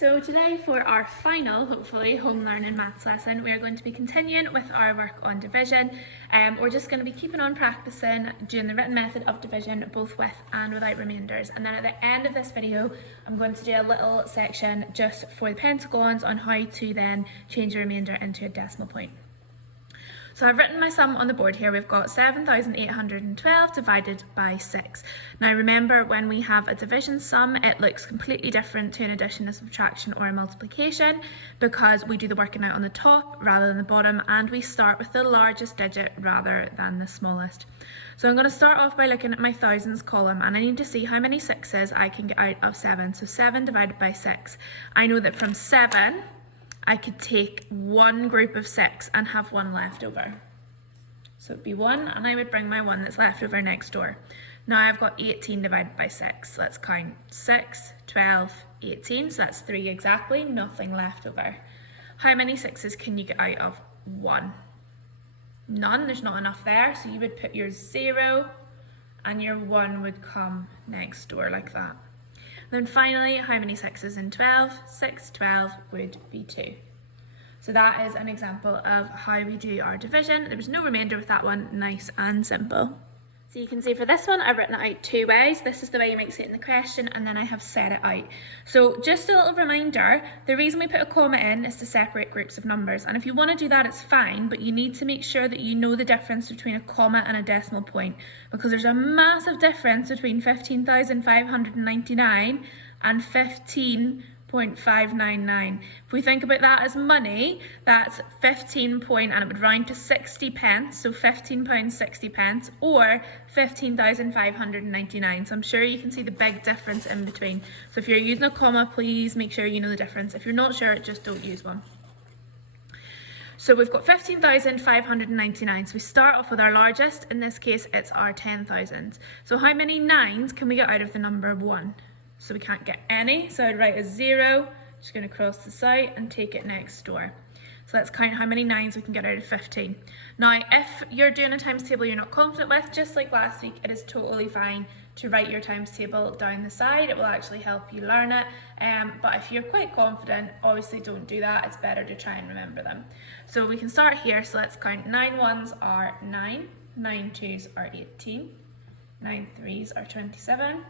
So today for our final, hopefully, home learning maths lesson, we are going to be continuing with our work on division. We're just going to be keeping on practicing doing the written method of division both with and without remainders. And then at the end of this video, I'm going to do a little section just for the pentagons on how to then change a remainder into a decimal point. So I've written my sum on the board here. We've got 7,812 divided by 6. Now remember, when we have a division sum, it looks completely different to an addition, a subtraction or a multiplication because we do the working out on the top rather than the bottom, and we start with the largest digit rather than the smallest. So I'm going to start off by looking at my thousands column, and I need to see how many sixes I can get out of 7. So 7 divided by 6. I know that from 7, I could take one group of 6 and have one left over. So it'd be 1, and I would bring my one that's left over next door. Now I've got 18 divided by 6. Let's count 6, 12, 18. So that's 3 exactly, nothing left over. How many 6s can you get out of 1? None, there's not enough there. So you would put your 0 and your 1 would come next door like that. Then finally, how many 6s in 12? 6, 12 would be 2. So that is an example of how we do our division. There was no remainder with that one, nice and simple. So you can see for this one, I've written it out two ways. This is the way you might see it in the question, and then I have set it out. So just a little reminder, the reason we put a comma in is to separate groups of numbers. And if you want to do that, it's fine, but you need to make sure that you know the difference between a comma and a decimal point, because there's a massive difference between 15,599 and 15.599. If we think about that as money, that's 15 point, and it would round to 60 pence, so £15 60 pence, or 15,599. So I'm sure you can see the big difference in between. So if you're using a comma, please make sure you know the difference. If you're not sure, just don't use one. So we've got 15,599. So we start off with our largest. In this case, it's our 10,000. So how many 9s can we get out of the number 1? So we can't get any, so I'd write a 0, just going to cross this out and take it next door. So let's count how many 9s we can get out of 15. Now, if you're doing a times table you're not confident with, just like last week, it is totally fine to write your times table down the side. It will actually help you learn it. But if you're quite confident, obviously don't do that. It's better to try and remember them. So we can start here. So let's count. 9 1s are 9, 9 2s are 18, 9 3s are 27,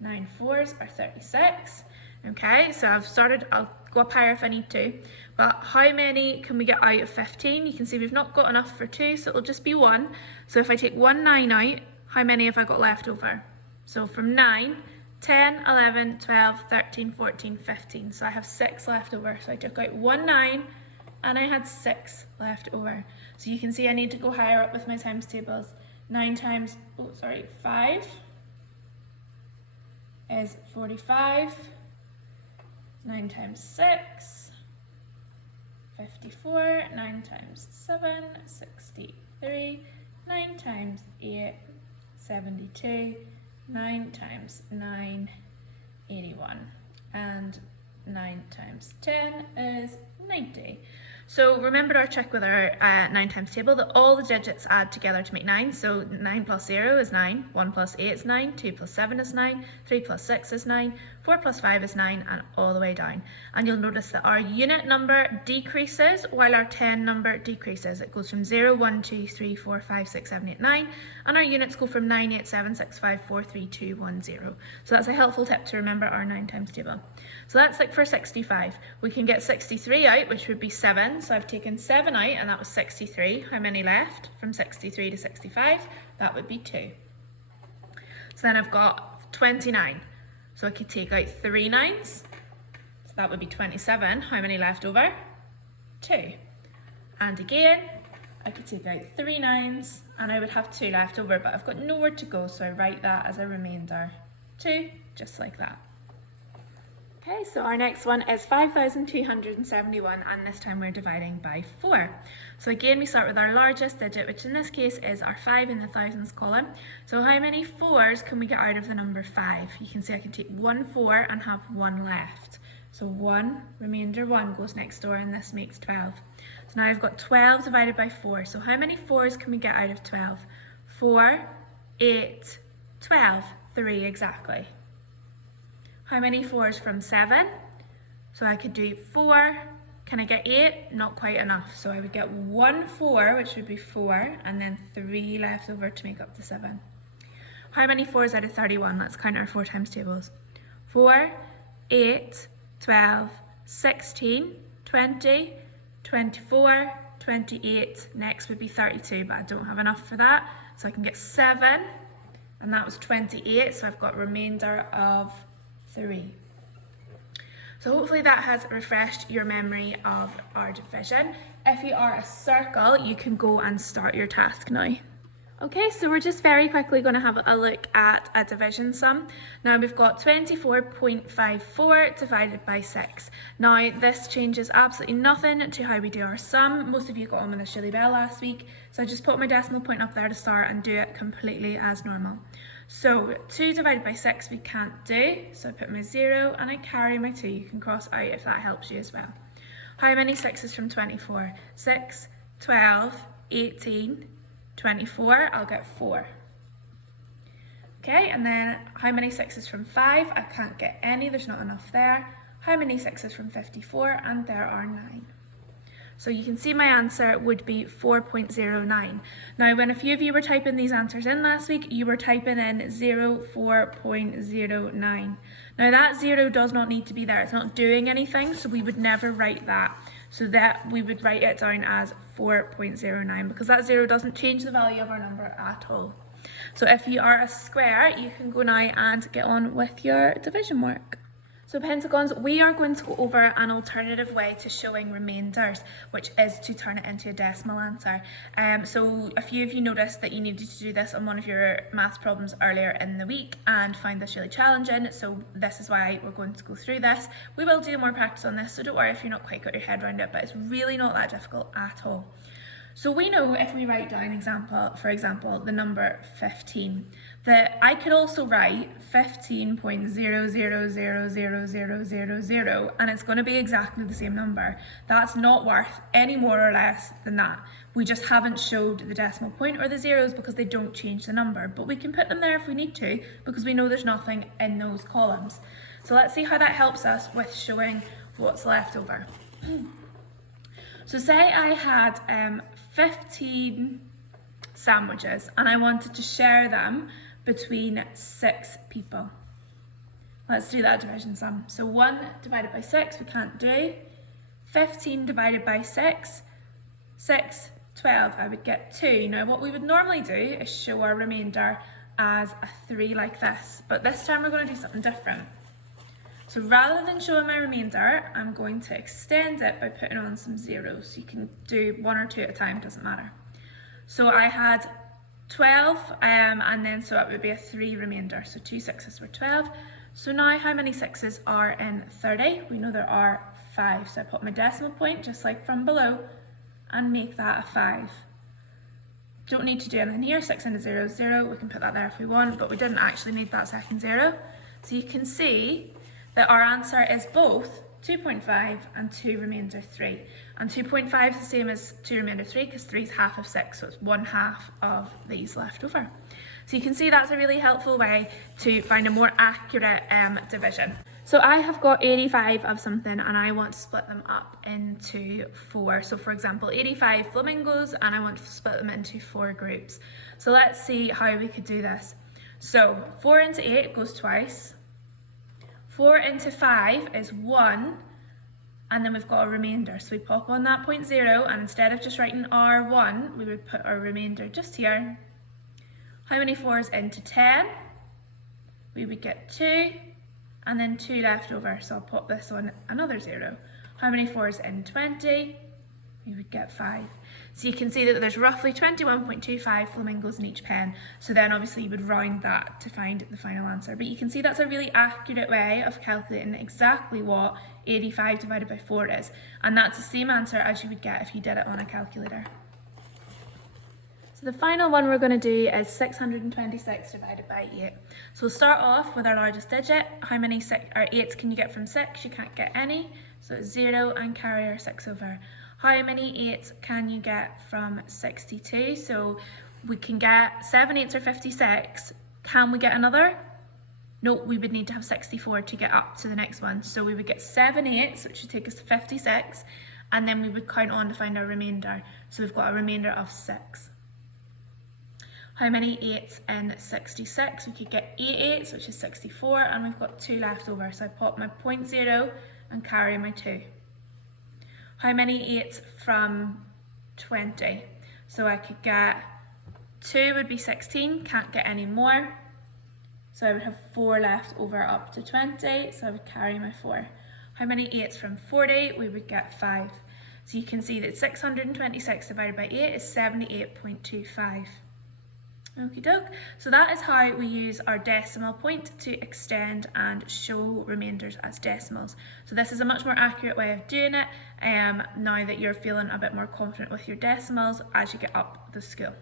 9 4s are 36. Okay, so I've started, I'll go up higher if I need to. But how many can we get out of 15? You can see we've not got enough for 2, so it'll just be 1. So if I take 1 9 out, how many have I got left over? So from 9, 10, 11, 12, 13, 14, 15. So I have 6 left over. So I took out 1 9 and I had 6 left over. So you can see I need to go higher up with my times tables. 5 is 45, 9 times 6, 54, 9 times 7, 63, 9 times 8, 72, 9 times 9, 81, and 9 times 10 is 90. So remember our trick with our 9 times table, that all the digits add together to make 9. So 9 plus 0 is 9, 1 plus 8 is 9, 2 plus 7 is 9, 3 plus 6 is 9, 4 plus 5 is 9, and all the way down. And you'll notice that our unit number decreases while our 10 number decreases. It goes from 0, 1, 2, 3, 4, 5, 6, 7, 8, 9, and our units go from 9, 8, 7, 6, 5, 4, 3, 2, 1, 0. So that's a helpful tip to remember our 9 times table. So that's like for 65. We can get 63 out, which would be 7. So I've taken 7 out, and that was 63. How many left from 63 to 65? That would be 2. So then I've got 29. So I could take out 3 9s. So that would be 27. How many left over? 2. And again, I could take out 3 9s, and I would have 2 left over, but I've got nowhere to go, so I write that as a remainder. 2, just like that. Okay, so our next one is 5,271, and this time we're dividing by 4. So again, we start with our largest digit, which in this case is our 5 in the thousands column. So how many 4s can we get out of the number 5? You can see I can take 1 4 and have 1 left. So 1, remainder 1 goes next door, and this makes 12. So now I've got 12 divided by 4. So how many 4s can we get out of 12? 4, 8, 12, 3 exactly. How many 4s from 7? So I could do 4. Can I get 8? Not quite enough. So I would get 1 4, which would be 4, and then 3 left over to make up the 7. How many 4s out of 31? Let's count our 4 times tables. 4, 8, 12, 16, 20, 24, 28. Next would be 32, but I don't have enough for that. So I can get 7, and that was 28, so I've got a remainder of 3. So hopefully that has refreshed your memory of our division. If you are a circle, you can go and start your task now. Okay, so we're just very quickly going to have a look at a division sum. Now we've got 24.54 divided by 6. Now this changes absolutely nothing to how we do our sum. Most of you got on with this really well last week, so I just put my decimal point up there to start and do it completely as normal. So 2 divided by 6 we can't do, so I put my 0 and I carry my 2. You can cross out if that helps you as well. How many 6s from 24? 6, 12, 18, 24, I'll get 4. Okay, and then how many 6s from 5? I can't get any, there's not enough there. How many 6s from 54? And there are 9. So you can see my answer would be 4.09. Now when a few of you were typing these answers in last week, you were typing in 4.09. Now that 0 does not need to be there, it's not doing anything, so we would never write that. So that we would write it down as 4.09 because that 0 doesn't change the value of our number at all. So if you are a square, you can go now and get on with your division work. So pentagons, we are going to go over an alternative way to showing remainders, which is to turn it into a decimal answer. So a few of you noticed that you needed to do this on one of your maths problems earlier in the week and find this really challenging, so this is why we're going to go through this. We will do more practice on this, so don't worry if you're not quite got your head around it, but it's really not that difficult at all. So we know if we write down for example, the number 15, that I could also write 15.00000000 and it's going to be exactly the same number. That's not worth any more or less than that. We just haven't showed the decimal point or the zeros because they don't change the number, but we can put them there if we need to because we know there's nothing in those columns. So let's see how that helps us with showing what's left over. So say I had 15 sandwiches and I wanted to share them between 6 people. Let's do that division sum. So 1 divided by 6 we can't do. 15 divided by 6, 6, 12, I would get 2. Now what we would normally do is show our remainder as a 3 like this, but this time we're going to do something different. So rather than showing my remainder, I'm going to extend it by putting on some zeros. You can do 1 or 2 at a time, doesn't matter. So I had 12, and then so it would be a 3 remainder. So 2 6s were 12. So now how many 6s are in 30? We know there are 5. So I put my decimal point, just like from below, and make that a 5. Don't need to do anything here, 6 and a 0 is 0. We can put that there if we want, but we didn't actually need that second 0. So you can see that our answer is both 2.5 and 2 remainder 3. And 2.5 is the same as 2 remainder 3 because 3 is half of 6, so it's 1/2 of these left over. So you can see that's a really helpful way to find a more accurate division. So I have got 85 of something and I want to split them up into 4. So for example, 85 flamingos and I want to split them into 4 groups. So let's see how we could do this. So 4 into 8 goes twice. 4 into 5 is 1, and then we've got a remainder. So we pop on that 0.0, and instead of just writing R1, we would put our remainder just here. How many 4s into 10? We would get 2, and then 2 left over. So I'll pop this on another 0. How many 4s in 20? We would get 5. So you can see that there's roughly 21.25 flamingos in each pen. So then obviously you would round that to find the final answer. But you can see that's a really accurate way of calculating exactly what 85 divided by 4 is. And that's the same answer as you would get if you did it on a calculator. So the final one we're going to do is 626 divided by 8. So we'll start off with our largest digit. How many 8s can you get from 6? You can't get any. So it's 0 and carry our 6 over. How many 8s can you get from 62? So we can get 7 8s are 56. Can we get another? No, we would need to have 64 to get up to the next one. So we would get 7 eighths, which would take us to 56, and then we would count on to find our remainder. So we've got a remainder of 6. How many eighths in 66? We could get 8 eighths, which is 64, and we've got 2 left over. So I pop my 0.0 and carry my 2. How many eighths from 20? So I could get 2 would be 16, can't get any more. So I would have 4 left over up to 20, so I would carry my 4. How many eighths from 40? We would get 5. So you can see that 626 divided by 8 is 78.25. Okie doke. So that is how we use our decimal point to extend and show remainders as decimals. So this is a much more accurate way of doing it now that you're feeling a bit more confident with your decimals as you get up the school.